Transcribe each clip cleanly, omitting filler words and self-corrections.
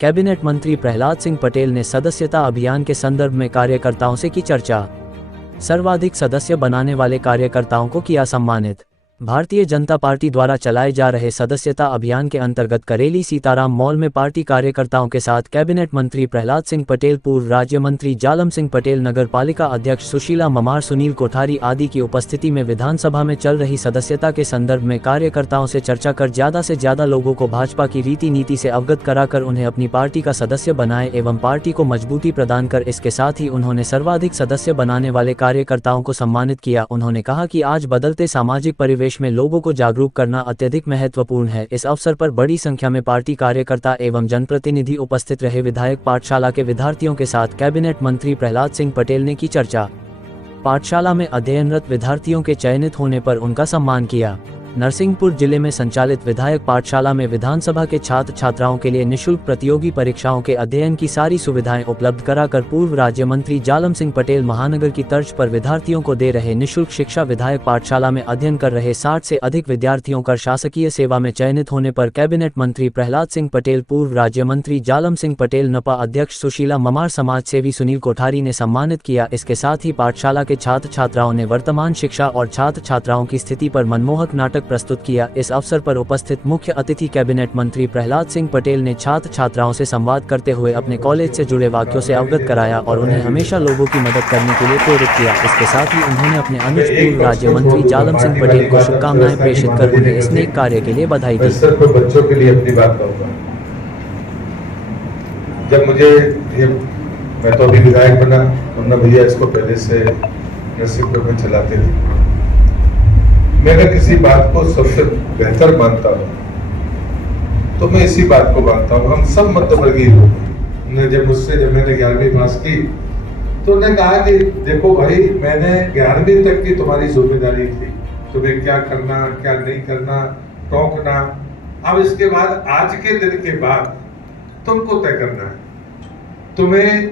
Cabinet मंत्री प्रहलाद सिंह पटेल ने सदस्यता अभियान के संदर्भ में कार्यकर्ताओं से की चर्चा। सर्वाधिक सदस्य बनाने वाले कार्यकर्ताओं को किया सम्मानित। भारतीय जनता पार्टी द्वारा चलाए जा रहे सदस्यता अभियान के अंतर्गत करेली सीताराम मॉल में पार्टी कार्यकर्ताओं के साथ कैबिनेट मंत्री प्रहलाद सिंह पटेल, पूर्व राज्य मंत्री जालम सिंह पटेल, नगर पालिका अध्यक्ष सुशीला ममार, सुनील कोठारी आदि की उपस्थिति में विधानसभा में चल रही सदस्यता के संदर्भ में कार्यकर्ताओं से चर्चा कर ज्यादा से ज्यादा लोगों को भाजपा की रीति नीति से अवगत कराकर उन्हें अपनी पार्टी का सदस्य बनाए एवं पार्टी को मजबूती प्रदान कर। इसके साथ ही उन्होंने सर्वाधिक सदस्य बनाने वाले कार्यकर्ताओं को सम्मानित किया। उन्होंने कहा कि आज बदलते सामाजिक परिवेश में लोगों को जागरूक करना अत्यधिक महत्वपूर्ण है। इस अवसर पर बड़ी संख्या में पार्टी कार्यकर्ता एवं जनप्रतिनिधि उपस्थित रहे। विधायक पाठशाला के विद्यार्थियों के साथ कैबिनेट मंत्री प्रहलाद सिंह पटेल ने की चर्चा। पाठशाला में अध्ययनरत विद्यार्थियों के चयनित होने पर उनका सम्मान किया। नरसिंहपुर जिले में संचालित विधायक पाठशाला में विधानसभा के छात्र छात्राओं के लिए निःशुल्क प्रतियोगी परीक्षाओं के अध्ययन की सारी सुविधाएं उपलब्ध कराकर पूर्व राज्य मंत्री जालम सिंह पटेल महानगर की तर्ज पर विद्यार्थियों को दे रहे निःशुल्क शिक्षा। विधायक पाठशाला में अध्ययन कर रहे 60 से अधिक विद्यार्थियों का शासकीय सेवा में चयनित होने पर कैबिनेट मंत्री प्रहलाद सिंह पटेल, पूर्व राज्य मंत्री जालम सिंह पटेल, नपा अध्यक्ष सुशीला ममार, समाज सेवी सुनील कोठारी ने सम्मानित किया। इसके साथ ही पाठशाला के छात्र छात्राओं ने वर्तमान शिक्षा और छात्र छात्राओं की स्थिति पर मनमोहक नाटक प्रस्तुत किया। इस अवसर पर उपस्थित मुख्य अतिथि कैबिनेट मंत्री प्रहलाद सिंह पटेल ने छात्र छात्राओं से संवाद करते हुए अपने कॉलेज से जुड़े वाक्यों से अवगत कराया और उन्हें हमेशा लोगों की मदद करने के लिए प्रेरित किया। इसके साथ ही उन्होंने अपने अनुज पूर्व राज्य मंत्री जालम सिंह पटेल को शुभकामनाएं प्रेषित कर उन्हें इस नेक कार्य के लिए बधाई दी। बच्चों के लिए अपनी बात कहूँगा। जब मुझे मैं तो अभी विधायक बना, मुन्ना भैया इसको पहले से नरसिंहपुर में चलाते थे। मैं अगर किसी बात को सबसे बेहतर मानता हूँ तो मैं इसी बात को मानता हूँ। हम सब मध्यवर्गीय लोग ने जब मैंने 11वीं पास की तो उन्होंने कहा कि देखो भाई, मैंने 11वीं तक की तुम्हारी जिम्मेदारी थी, तुम्हें क्या करना क्या नहीं करना, टोकना। अब इसके बाद आज के दिन के बाद तुमको तय करना है। तुम्हें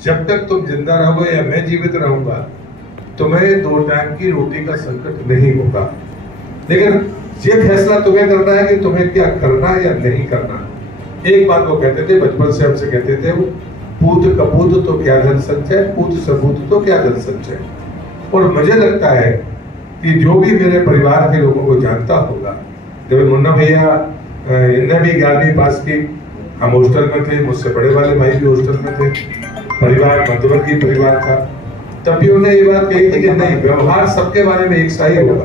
जब तक तुम जिंदा रहोगे या मैं जीवित रहूंगा, तुम्हें 2 टाइम की रोटी का संकट नहीं होगा। लेकिन ये फैसला तुम्हें करना है कि तुम्हें क्या करना है या नहीं करना। एक बात वो कहते थे, बचपन से हमसे कहते थे, वो पूत कपूत तो क्या धन संचय, पूत सबूत तो क्या धन संचय। और मुझे लगता है कि जो भी मेरे परिवार के लोगों को जानता होगा, जब मुन्ना भैया इन्हें भी 11वीं पास की, हम हॉस्टल में थे, मुझसे बड़े वाले भाई भी हॉस्टल में थे, परिवार मध्यवर्गीय परिवार था, तब भी उन्होंने ये बात कही थी कि नहीं, व्यवहार सबके बारे में एक सा ही होगा,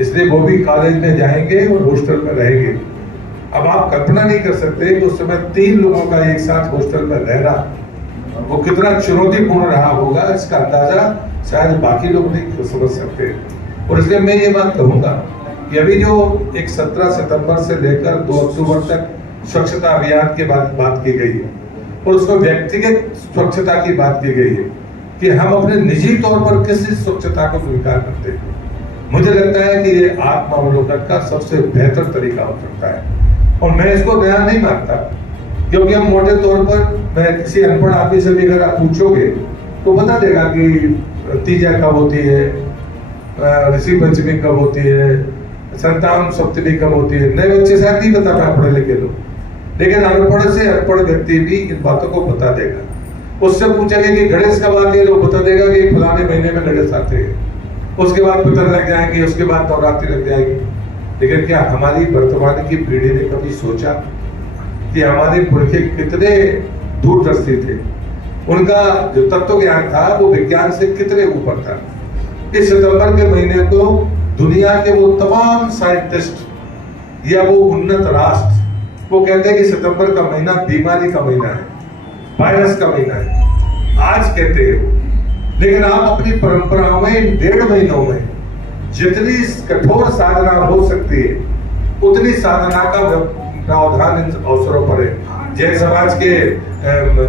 इसलिए वो भी कॉलेज में जाएंगे और हॉस्टल में रहेंगे। अब आप कल्पना नहीं कर सकते कि उस समय 3 लोगों का एक साथ हॉस्टल में रहना वो कितना चुनौतीपूर्ण रहा होगा। इसका अंदाजा शायद बाकी लोग नहीं समझ सकते। और इसलिए मैं ये बात कहूंगा कि अभी जो एक 17 सितंबर से लेकर 2 अक्टूबर तक स्वच्छता अभियान की बात की गई है और उसको व्यक्तिगत स्वच्छता की बात की गई है कि हम अपने निजी तौर पर किस स्वच्छता को स्वीकार करते हैं। मुझे लगता है कि ये आत्मावलोकन का सबसे बेहतर तरीका हो सकता है और मैं इसको नया नहीं मानता, क्योंकि हम मोटे तौर पर, मैं किसी अनपढ़ आदमी से भी अगर आप पूछोगे तो बता देगा कि तीजा कब होती है, ऋषि पंचमी कब होती है, संतान सप्तमी कब होती है। नए बच्चे शायद नहीं बता पाए, पढ़े लिखे लोग, लेकिन अनपढ़ से अनपढ़ व्यक्ति भी इन बातों को बता देगा। उससे पूछेंगे कि गणेश कब आते हैं, लोग बता देगा कि फलाने महीने में गणेश आते हैं। उसके बाद पता लग जाएंगे, उसके बाद नवरात्रि लग जाएगी। लेकिन क्या हमारी वर्तमान की पीढ़ी ने कभी सोचा कि हमारे पुरखे कितने दूरदर्शी थे, उनका जो तत्व ज्ञान था वो विज्ञान से कितने ऊपर था। इस सितंबर के महीने को दुनिया के वो तमाम साइंटिस्ट या वो उन्नत राष्ट्र वो कहते हैं कि सितंबर का महीना बीमारी का महीना है, वायरस का महीना है, आज कहते हैं। लेकिन आप अपनी परंपराओं में इन 1.5 महीनों में जितनी कठोर साधना हो सकती है उतनी साधना का प्रावधान इन अवसरों पर है। जैन समाज के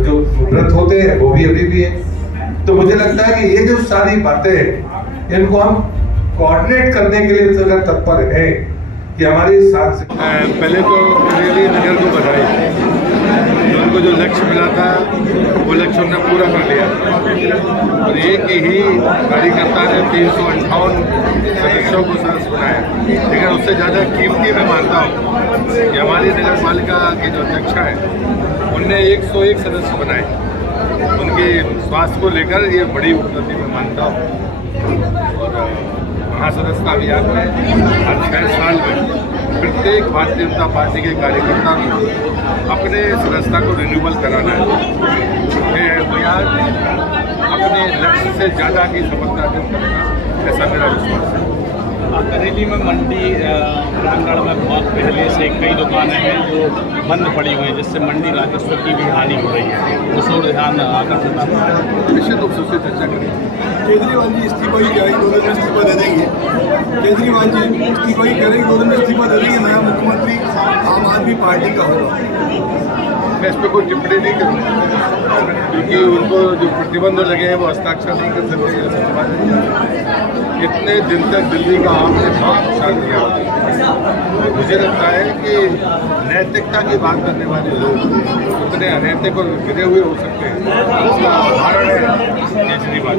जो व्रत होते हैं वो भी अभी भी है। तो मुझे लगता है कि ये जो सारी बातें हैं इनको हम कोऑर्डिनेट करने के लिए अगर तत्पर है कि हमारी साथ पहले तो करेली नगर को बधाई, उनको जो लक्ष्य मिला था वो लक्ष्य उन्होंने पूरा कर लिया और एक ही कार्यकर्ता ने 358 सदस्यों को सदस्य बनाया। लेकिन उससे ज़्यादा कीमती मैं मानता हूँ कि हमारी नगर पालिका की जो अध्यक्षा है उनने 101 सदस्य बनाए। उनके स्वास्थ्य को लेकर ये बड़ी उपलब्धि मैं मानता हूँ। और महासदस्यता अभियान में हर 6 साल में प्रत्येक भारतीय जनता पार्टी के कार्यकर्ता को अपने सदस्यता को रिन्यूअल कराना है। अपने लक्ष्य से ज़्यादा की सफलता अर्जित करेगा, ऐसा मेरा विश्वास है। बरेली में मंडी प्रांगण में बहुत पहले से कई दुकानें हैं जो बंद पड़ी हुई हैं, जिससे मंडी राजस्व की भी हानि हो रही है। उस ओर ध्यान आकर्षित निश्चित रूप से चर्चा करेंगे। केजरीवाल जी इस्तीफा ही करेंगे, 2 दिन में इस्तीफा दे देंगे। केजरीवाल जी इस्तीफा ही करेंगे, 2 दिन में इस्तीफा दे देंगे। नया मुख्यमंत्री आम आदमी पार्टी का होगा। मैं इस पर कोई टिप्पणी नहीं करूँगा, क्योंकि उनको जो प्रतिबंध लगे हैं वो हस्ताक्षर नहीं कर सकते। इतने दिन तक दिल्ली का आपने बहुत नुकसान किया। और मुझे लगता है कि नैतिकता की बात करने वाले लोग उतने अनैतिक और गिरे हुए हो सकते हैं। उसका उदाहरण है केजरीवाल।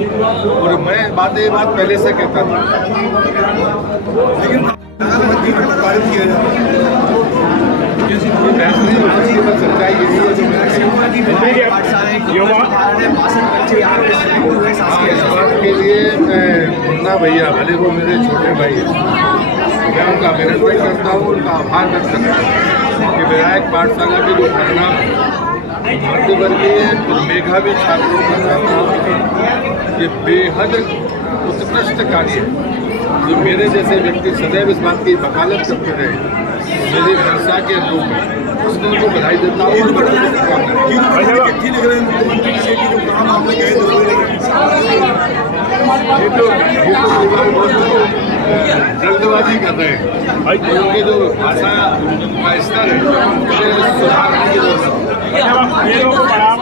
और मैं ये बात पहले से कहता था, लेकिन प्रधानमंत्री को प्रताड़ित किया जाता है। सच्चाई यही है जो इस बात के लिए मैं मुन्ना भैया, भले वो मेरे छोटे भाई हैं, मैं उनका अभिनंदन करता हूँ, उनका आभार व्यक्त करता हूँ कि विधायक पाठशाला के जो परिणाम मध्यवर्गीय और मेधावी छात्रों का छात्रा ये बेहद उत्कृष्ट कार्य है। जो मेरे जैसे व्यक्ति सदैव इस बात की वकालत करते रहे, मेरी वर्षा के रूप में उसको उनको बधाई देता हूँ। जल्दबाजी कर रहे हैं, उनके जो भाषा का स्तर है उसे सुधारने की जरूरत है।